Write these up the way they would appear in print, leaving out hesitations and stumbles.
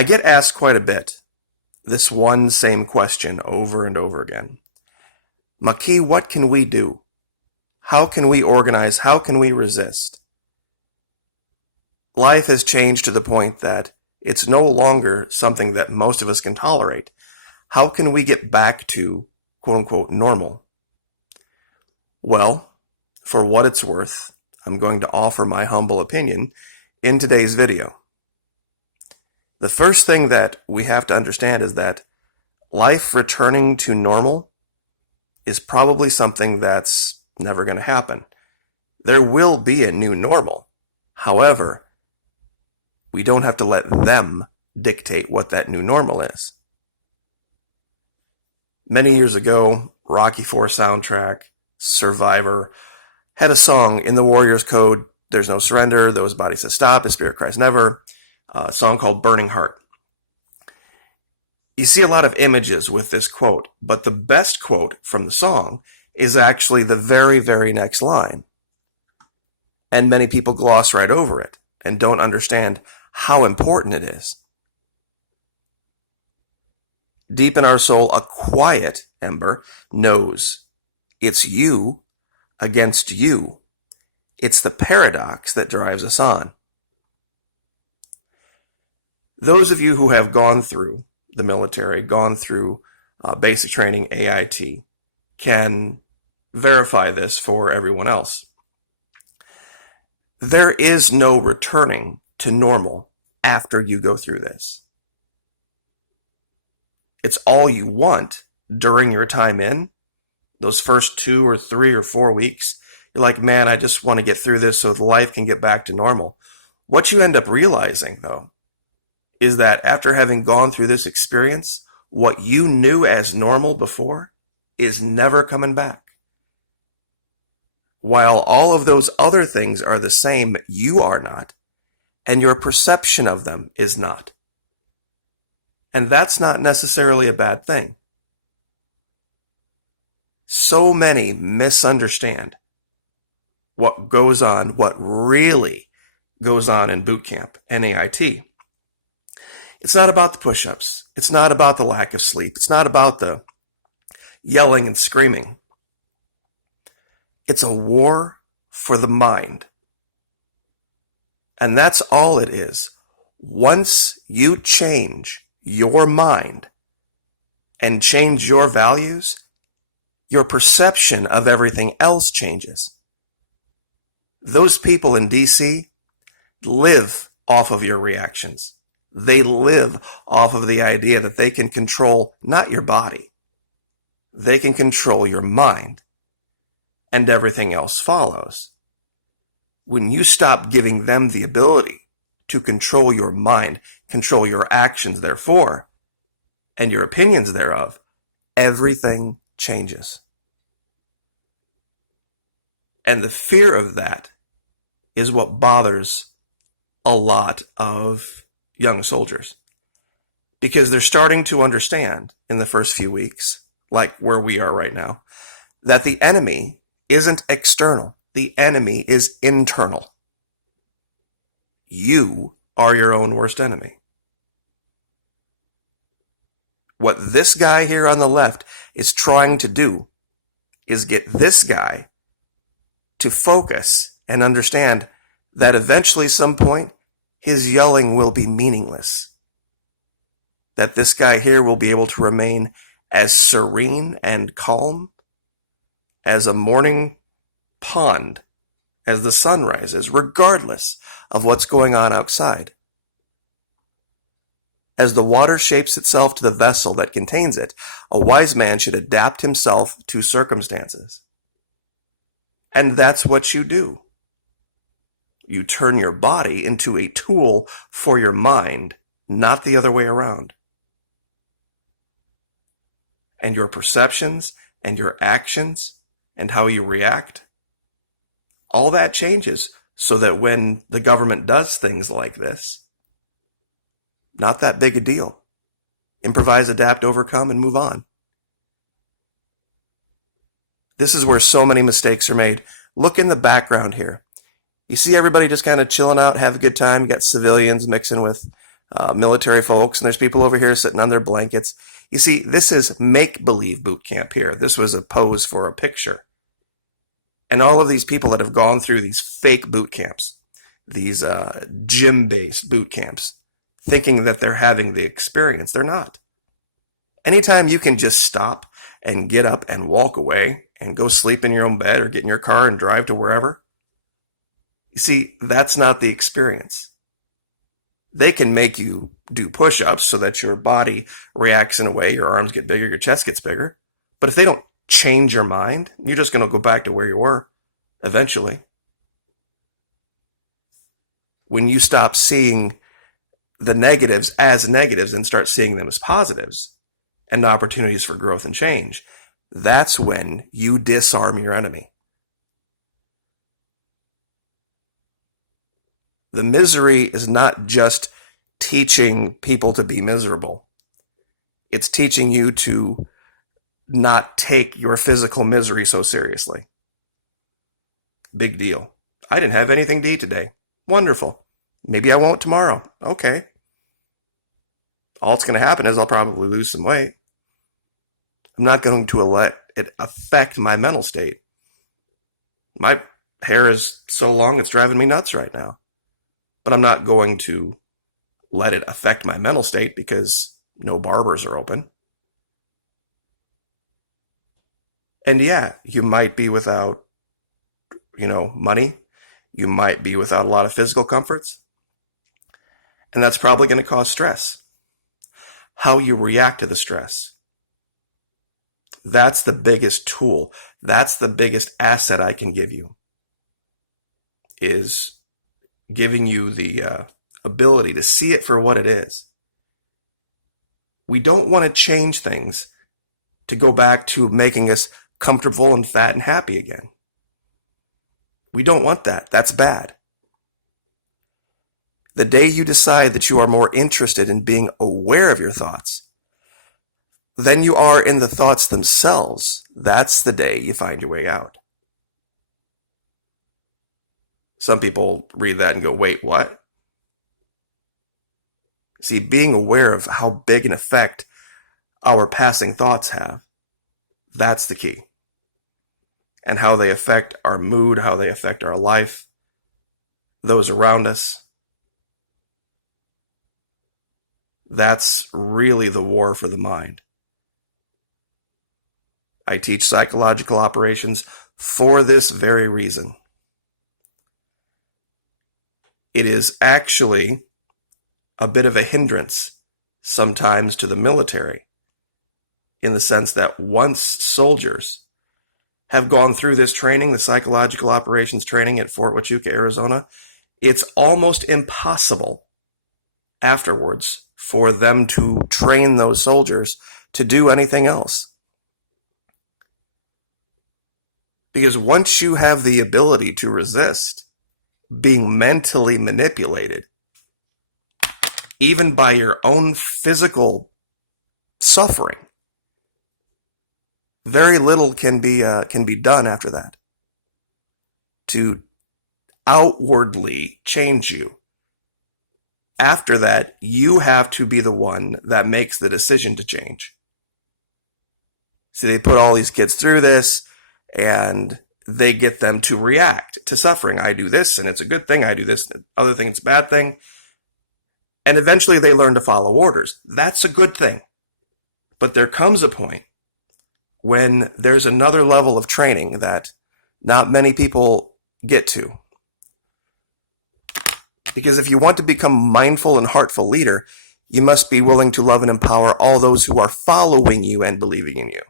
I get asked quite a bit this one same question over and over again. Maki, what can we do? How can we organize? How can we resist? Life has changed to the point that it's no longer something that most of us can tolerate. How can we get back to, quote unquote, normal? Well, for what it's worth, I'm going to offer my humble opinion in today's video. The first thing that we have to understand is that life returning to normal is probably something that's never going to happen. There will be a new normal. However, we don't have to let them dictate what that new normal is. Many years ago, Rocky IV soundtrack, Survivor, had a song in the Warriors Code, "There's no surrender, though his body says stop, his spirit cries never," a song called "Burning Heart." You see a lot of images with this quote, but the best quote from the song is actually the very, very next line. And many people gloss right over it and don't understand how important it is. Deep in our soul, a quiet ember knows it's you against you. It's the paradox that drives us on. Those of you who have gone through the military, gone through basic training, AIT, can verify this for everyone else. There is no returning to normal after you go through this. It's all you want during your time in. Those first 2 or 3 or 4 weeks, you're like, man, I just want to get through this so life can get back to normal. What you end up realizing, though, is that after having gone through this experience, what you knew as normal before is never coming back. While all of those other things are the same, you are not, and your perception of them is not. And that's not necessarily a bad thing. So many misunderstand what goes on, what really goes on in boot camp and AIT. It's not about the push-ups. It's not about the lack of sleep. It's not about the yelling and screaming. It's a war for the mind. And that's all it is. Once you change your mind and change your values, your perception of everything else changes. Those people in DC live off of your reactions. They live off of the idea that they can control not your body. They can control your mind. And everything else follows. When you stop giving them the ability to control your mind, control your actions therefore, and your opinions thereof, everything changes. And the fear of that is what bothers a lot of young soldiers. Because they're starting to understand in the first few weeks, like where we are right now, that the enemy isn't external. The enemy is internal. You are your own worst enemy. What this guy here on the left is trying to do is get this guy to focus and understand that eventually, some point, his yelling will be meaningless. That this guy here will be able to remain as serene and calm as a morning pond as the sun rises, regardless of what's going on outside. As the water shapes itself to the vessel that contains it, a wise man should adapt himself to circumstances. And that's what you do. You turn your body into a tool for your mind, not the other way around. And your perceptions and your actions and how you react, all that changes so that when the government does things like this, not that big a deal. Improvise, adapt, overcome, and move on. This is where so many mistakes are made. Look in the background here. You see everybody just kind of chilling out, have a good time. You got civilians mixing with military folks, and there's people over here sitting on their blankets. You see, this is make-believe boot camp here. This was a pose for a picture. And all of these people that have gone through these fake boot camps, these gym-based boot camps, thinking that they're having the experience, they're not. Anytime you can just stop and get up and walk away and go sleep in your own bed or get in your car and drive to wherever, you see, that's not the experience. They can make you do push-ups so that your body reacts in a way, your arms get bigger, your chest gets bigger. But if they don't change your mind, you're just going to go back to where you were eventually. When you stop seeing the negatives as negatives and start seeing them as positives and opportunities for growth and change, that's when you disarm your enemy. The misery is not just teaching people to be miserable. It's teaching you to not take your physical misery so seriously. Big deal. I didn't have anything to eat today. Wonderful. Maybe I won't tomorrow. Okay. All that's going to happen is I'll probably lose some weight. I'm not going to let it affect my mental state. My hair is so long it's driving me nuts right now. But I'm not going to let it affect my mental state because no barbers are open. And yeah, you might be without, money. You might be without a lot of physical comforts. And that's probably going to cause stress. How you react to the stress. That's the biggest tool. That's the biggest asset I can give you. Is giving you the ability to see it for what it is. We don't want to change things to go back to making us comfortable and fat and happy again. We don't want that. That's bad. The day you decide that you are more interested in being aware of your thoughts than you are in the thoughts themselves, that's the day you find your way out. Some people read that and go, wait, what? See, being aware of how big an effect our passing thoughts have, that's the key. And how they affect our mood, how they affect our life, those around us. That's really the war for the mind. I teach psychological operations for this very reason. It is actually a bit of a hindrance sometimes to the military, in the sense that once soldiers have gone through this training, the psychological operations training at Fort Huachuca, Arizona, it's almost impossible afterwards for them to train those soldiers to do anything else. Because once you have the ability to resist being mentally manipulated, even by your own physical suffering, very little can be done after that to outwardly change you. After that, you have to be the one that makes the decision to change. See, they put all these kids through this, and they get them to react to suffering. I do this, and it's a good thing. I do this, and the other thing, it's a bad thing. And eventually they learn to follow orders. That's a good thing. But there comes a point when there's another level of training that not many people get to. Because if you want to become a mindful and heartful leader, you must be willing to love and empower all those who are following you and believing in you.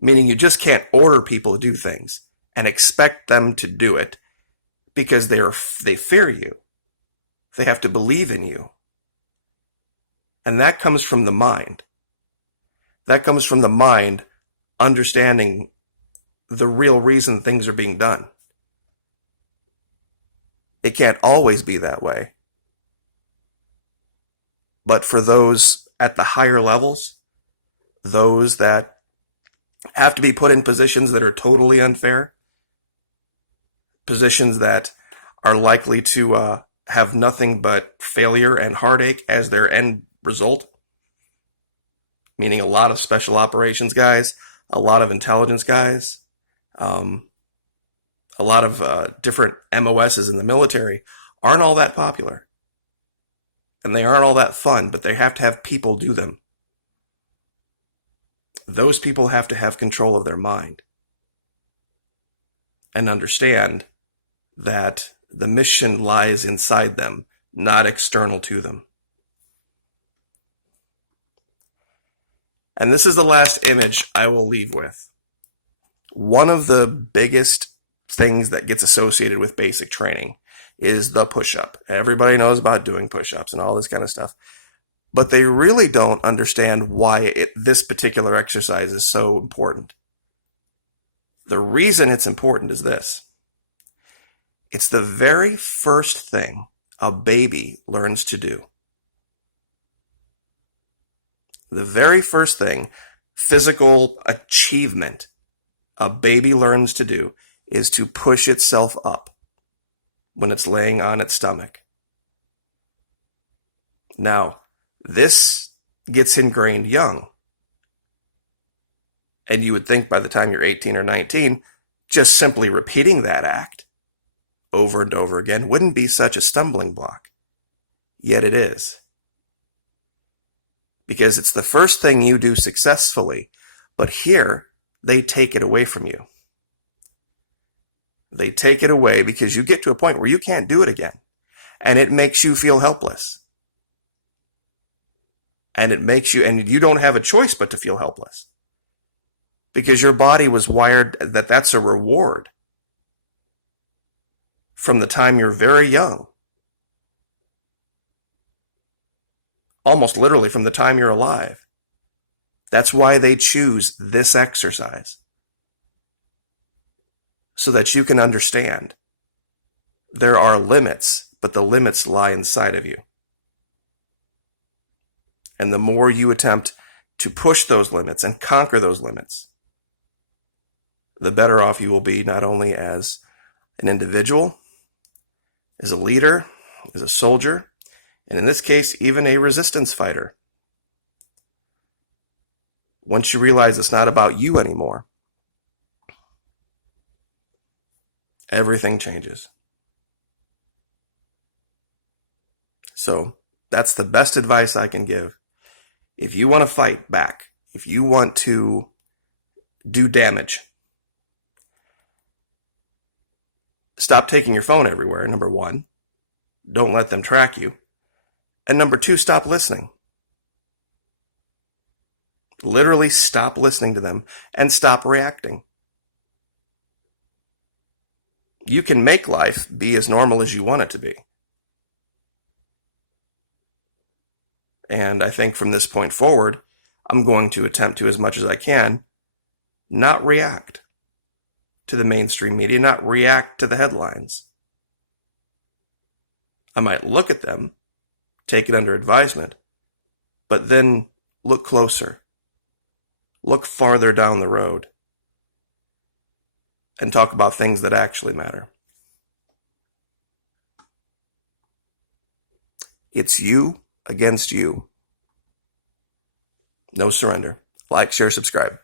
Meaning you just can't order people to do things and expect them to do it because they fear you. They have to believe in you. And that comes from the mind. That comes from the mind understanding the real reason things are being done. It can't always be that way. But for those at the higher levels, those that have to be put in positions that are totally unfair, positions that are likely to have nothing but failure and heartache as their end result, meaning a lot of special operations guys, a lot of intelligence guys, a lot of different MOSs in the military aren't all that popular. And they aren't all that fun, but they have to have people do them. Those people have to have control of their mind and understand that the mission lies inside them, not external to them. And this is the last image I will leave with. One of the biggest things that gets associated with basic training is the push-up. Everybody knows about doing push-ups and all this kind of stuff. But they really don't understand why this particular exercise is so important. The reason it's important is this. It's the very first thing a baby learns to do. The very first thing, physical achievement, a baby learns to do is to push itself up when it's laying on its stomach. Now, this gets ingrained young. And you would think by the time you're 18 or 19, just simply repeating that act over and over again wouldn't be such a stumbling block. Yet it is. Because it's the first thing you do successfully, but here they take it away from you. They take it away because you get to a point where you can't do it again. And it makes you feel helpless. And you don't have a choice but to feel helpless. Because your body was wired that that's a reward from the time you're very young. Almost literally from the time you're alive. That's why they choose this exercise. So that you can understand there are limits, but the limits lie inside of you. And the more you attempt to push those limits and conquer those limits, the better off you will be, not only as an individual, as a leader, as a soldier, and in this case, even a resistance fighter. Once you realize it's not about you anymore, everything changes. So that's the best advice I can give. If you want to fight back, if you want to do damage, stop taking your phone everywhere, number one. Don't let them track you. And number two, stop listening. Literally stop listening to them and stop reacting. You can make life be as normal as you want it to be. And I think from this point forward, I'm going to attempt to, as much as I can, not react to the mainstream media, not react to the headlines. I might look at them, take it under advisement, but then look closer. Look farther down the road. And talk about things that actually matter. It's you against you. No surrender. Like, share, subscribe.